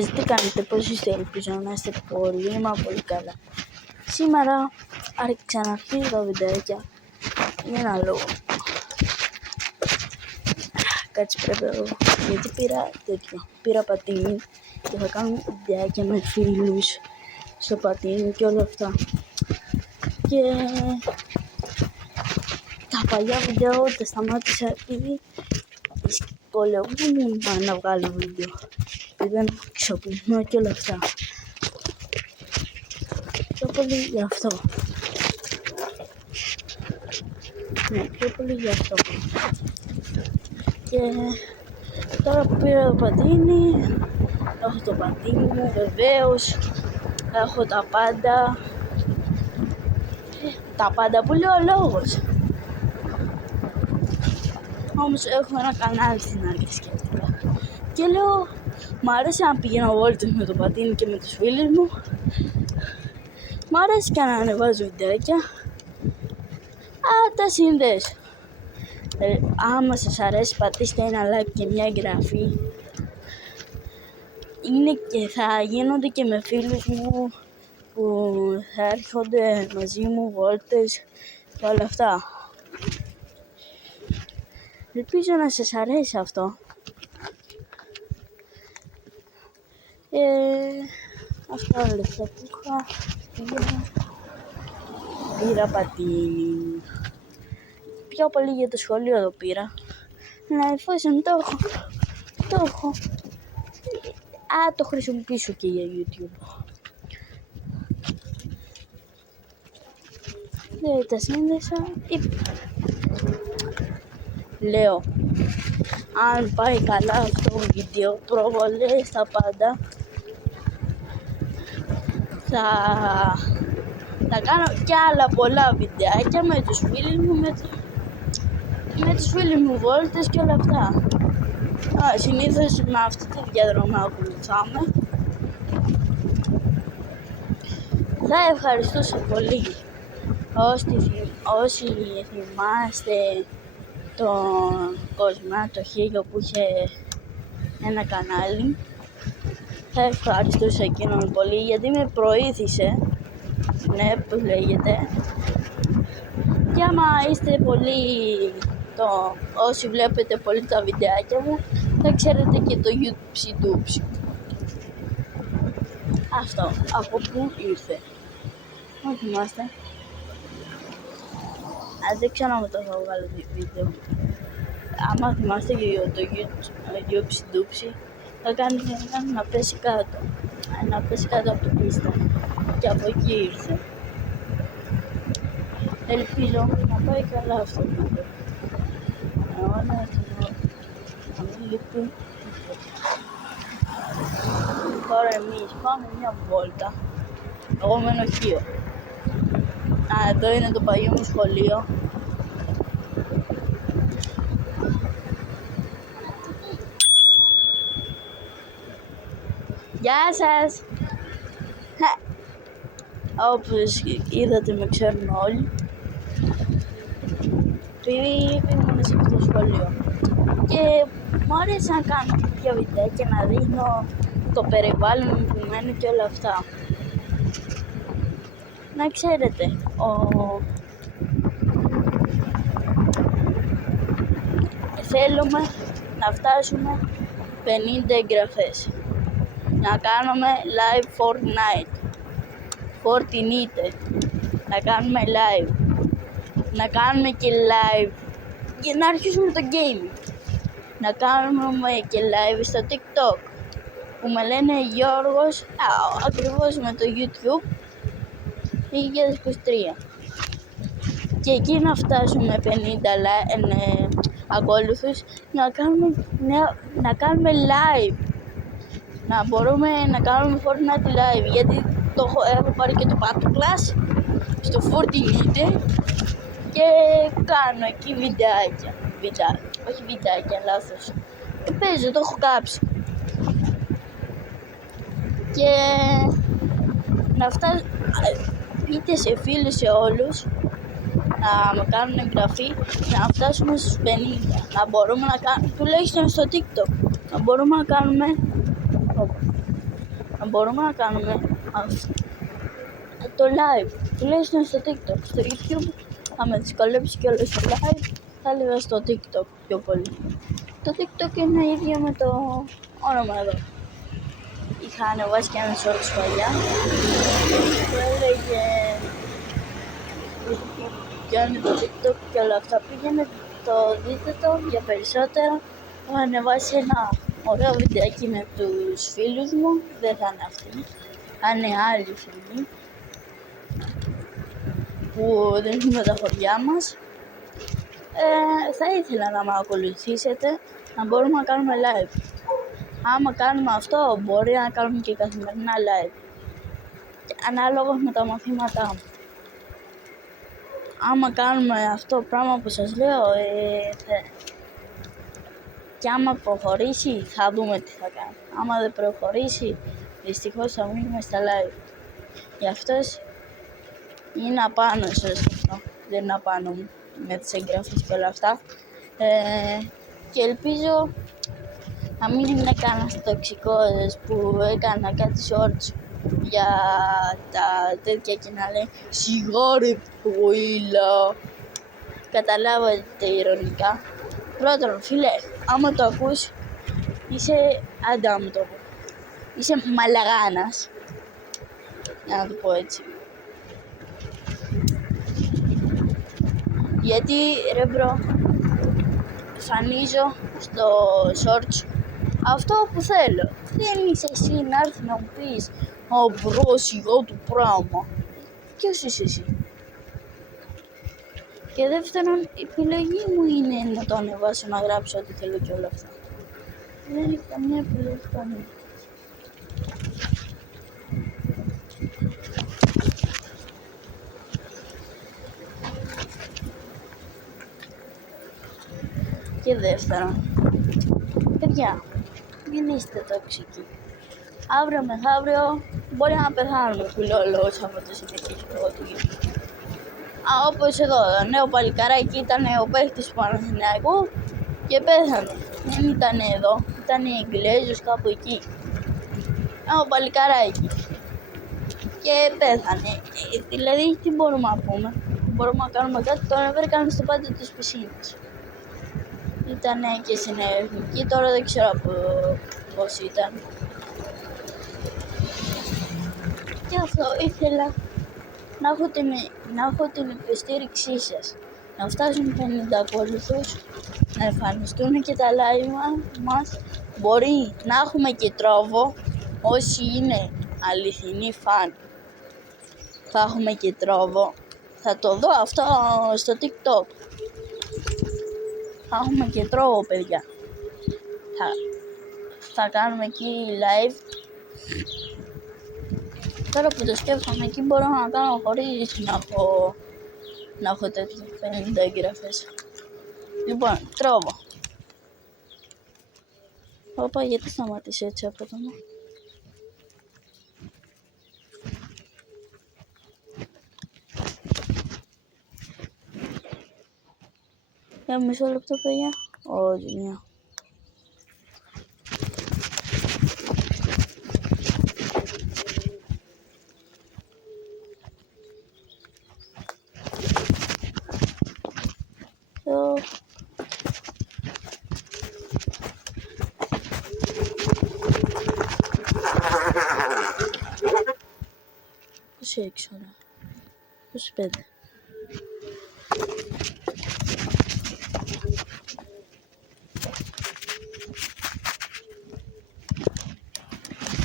Τι κάνετε, πώς είστε, ελπίζω να είστε πολύ μα πολύ καλά. Σήμερα ξαναρχίζω τα βιντεάκια για ένα λόγο. Κάτσε πρέπει εδώ, γιατί πήρα πατίνι και θα κάνω βιντεάκια με φίλους στο πατίνι και όλα αυτά. Και τα παλιά βίντεο τα σταμάτησα επειδή δυσκολευόμουν να βγάλω βίντεο. Δεν έχω εξοπλισμό και όλα αυτά. Πιο πολύ γι' αυτό. Ναι, πιο πολύ γι' αυτό. Και τώρα που πήρα το πατίνι, έχω το πατίνι μου βεβαίως, έχω τα πάντα. Τα πάντα που λέει ο λόγος. Όμως έχω ένα κανάλι στην αρχή σκέφτηκα. Και λέω, μ' αρέσει να πηγαίνω βόλτες με το πατίνι και με τους φίλους μου. Μ' αρέσει και να ανεβάζω βιντεάκια. Τα συνδέσω. Άμα σας αρέσει πατήστε ένα like και μια εγγραφή. Είναι και θα γίνονται και με φίλους μου που θα έρχονται μαζί μου βόλτες και όλα αυτά. Ελπίζω να σας αρέσει αυτό. Αυτά όλα αυτά που είχα. Πήρα πατίνι. Πιο πολύ για το σχολείο το πήρα. Να εφόσον το έχω. Το χρησιμοποιήσω και για YouTube. Δεν τα σύνδεσα. Λέω, αν πάει καλά αυτό το βίντεο, προβολές τα πάντα, θα κάνω και άλλα πολλά βιντεάκια με τους φίλους μου, με τους φίλους μου βόλτες και όλα αυτά. Συνήθως με αυτή τη διαδρομή ακολουθάμε. Θα ευχαριστούσα πολύ όσοι θυμάστε τον Κοσμά το Χίλιο που είχε ένα κανάλι. Θα ευχαριστούσα εκείνον πολύ γιατί με προήθησε, ναι, που λέγεται. Και άμα είστε πολύ, όσοι βλέπετε πολύ τα βιντεάκια μου, θα ξέρετε και το YouTube. Αυτό, από πού ήρθε. Αν θυμάστε. Δεν ξέρω αν το θα βγάλω βίντεο. Άμα θυμάστε το YouTube, θα κάνει να πέσει κάτω. Να πέσει κάτω από το πίστα. Και από εκεί ήρθε. Ελπίζω να πάει καλά αυτό το βίντεο. Να μην λείπει. Τώρα εμείς πάμε μια βόλτα. Εγώ μένω Χίο. Εδώ είναι το παλιό μου σχολείο. Γεια σας! Όπως είδατε με ξέρουν όλοι. Επειδή ήμουν σε αυτό το σχολείο. Και μου άρεσε να κάνω τέτοια βιντεάκια, να δείχνω το περιβάλλον που μένω και όλα αυτά. Να ξέρετε, θέλουμε να φτάσουμε 50 εγγραφές. Να κάνουμε live Fortnite. Να κάνουμε live. Να κάνουμε και live και να αρχίσουμε το game. Να κάνουμε και live στο TikTok που με λένε Γιώργος, ακριβώς με το YouTube 2023. Και εκεί να φτάσουμε 50 ακόλουθους, να κάνουμε live. Να μπορούμε να κάνουμε Fortnite live, γιατί έχω πάρει και το Battle Class στο Fortnite και κάνω εκεί βιντεάκια. Όχι βιντεάκια, λάθος. Παίζω, το έχω κάψει. Και να φτάσω, πείτε σε φίλους, σε όλους, να με κάνουν εγγραφή, να φτάσουμε στους 50. Να μπορούμε να κάνουμε, τουλάχιστον στο TikTok, να μπορούμε να κάνουμε μπορούμε να κάνουμε το live, τουλάχιστον στο TikTok. Στο YouTube θα με δυσκολέψει και όλο το live, θα έλεγα στο TikTok πιο πολύ. Το TikTok είναι ίδιο με το όνομα εδώ. Είχα ανεβάσει και ένα shorts παλιά που έλεγε πιάνει το TikTok και όλα αυτά. Πήγαινε δείτε το για περισσότερα. Έχω ανεβάσει ένα ωραίο βιντεάκι με τους φίλους μου, δεν θα είναι αυτοί, θα είναι άλλοι φίλοι που δεν είναι τα χωριά μας. Θα ήθελα να με ακολουθήσετε, να μπορούμε να κάνουμε live. Άμα κάνουμε αυτό, μπορεί να κάνουμε και καθημερινά live, ανάλογα με τα μαθήματά μου. Άμα κάνουμε αυτό το πράγμα που σας λέω, και άμα προχωρήσει, θα δούμε τι θα κάνουμε. Άμα δεν προχωρήσει, δυστυχώς θα μείνουμε στα live. Γι' αυτός είναι απάνω σε αυτό, δεν είναι απάνω μου με τις εγγραφές και όλα αυτά. Και ελπίζω να μην είναι κανένας τοξικός που έκανα κάτι shorts για τα τέτοια και να λέει σιγάρε ποήλα. Καταλάβατε ειρωνικά. Πρώτον, φίλε, άμα το ακούς, είσαι αντάμετωπο. Είσαι μαλαγάνας. Για να το πω έτσι. Γιατί ρε μπρο, εμφανίζω στο shorts αυτό που θέλω. Δεν είσαι εσύ να έρθει να μου πεις μπρο σιγά του πράγμα. Ποιος είσαι εσύ? Και δεύτερον, η επιλογή μου είναι να το ανεβάσω, να γράψω ό,τι θέλω και όλα αυτά. Δεν έχει καμία επιλογή καμία. Και δεύτερον, παιδιά, μην είστε τοξικοί. Αύριο μεθαύριο μπορεί να πεθάνουμε που λέω λόγος από το συνεχίσω εγώ του γύρω. Όπως εδώ, το νέο παλικάράκι ήταν ο παίχτης του Παναθηναϊκού και πέθανε. Δεν ήταν εδώ, ήταν οι Εγγλέζους κάπου εκεί. Νέο παλικάράκι. Και πέθανε. Δηλαδή, τι μπορούμε να πούμε? Μπορούμε να κάνουμε κάτι, τον έβρεκαν στο πάντο της πισίνας. Ήτανε και στην εθνική, τώρα δεν ξέρω πώς ήταν. Και αυτό ήθελα να έχω την υποστήριξή σας. Να φτάσουν 50 ακολουθούς, να εμφανιστούν και τα live μας. Μπορεί να έχουμε και τρόβο, όσοι είναι αληθινοί φαν. Θα έχουμε και τρόβο. Θα το δω αυτό στο TikTok. Θα έχουμε και τρόβο, παιδιά. Θα κάνουμε εκεί live. Τώρα που το σκέφτομαι, εκεί μπορώ να κάνω χωρίς να έχω τέτοια 50 εγγραφές. Λοιπόν, τρόβο. Όπα, γιατί σταμάτησε έτσι απότομα? Για μισό λεπτό, παιδιά. Όχι, μια. Πώς έξω, ρε. 25.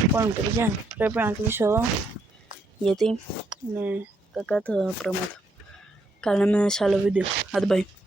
Λοιπόν, παιδιά, πρέπει να κλείσω εδώ, γιατί είναι κακά τα πράγματα. Καλέμε σε άλλο βίντεο. Άντε, bye.